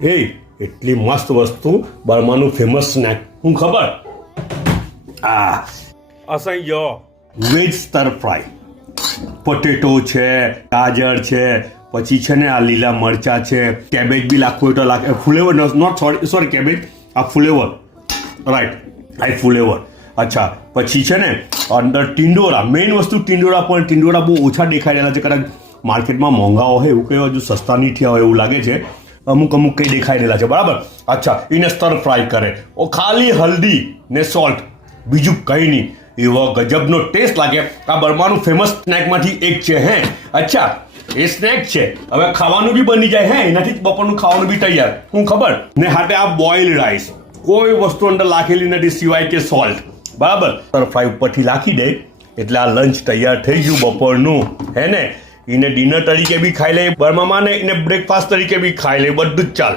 એ એટલી મસ્ત વસ્તુ બર્માનું ફેમસ સ્નેક હું ખબર અસાઈ જો વેજ સ્ટર ફ્રાય પોટેટો છે ગાજર છે પછી છે ને આ લીલા મરચા છે કેબેજ બી લાખો તો લાખ ફ્લેવર નોટ સોરી કેબેજ આ ફ્લેવર રાઈટ આઈ ફ્લેવર અચ્છા પછી છે ને અંદર ટિંડોરા મેઇન વસ્તુ ટિંડોરા પણ ટિંડોરા બહુ ઓછા દેખાઈ રહેલા છે કદાચ માર્કેટમાં મોંઘા હોય એવું કંઈ હજુ સસ્તા નહીં થયા હોય એવું લાગે છે અમુક કંઈ દેખાઈ રહેલા છે બરાબર અચ્છા એને સ્ટર ફ્રાય કરે ખાલી હલ્દી ને સોલ્ટ બીજું કંઈ નહીં એવો ગજબનો ટેસ્ટ લાગે આ બર્માનું ફેમસ સ્નેકમાંથી એક છે હે અચ્છા એ સ્નેક છે હવે ખાવાનું બી બની જાય હે એનાથી જ બપોરનું ખાવાનું બી તૈયાર હું ખબર ને હાટે આ બોઇલ રાઈસ કોઈ વસ્તુ અંદર લાખેલી નથી સિવાય કે સોલ્ટ બરાબર સ્ટર ફ્રાય ઉપરથી લાખી દે એટલે આ લંચ તૈયાર થઈ ગયું બપોરનું હે ને એને ડિનર તરીકે બી ખાઈ લે બર્મામાં ને એને બ્રેકફાસ્ટ તરીકે બી ખાઈ લે બધું જ ચાલે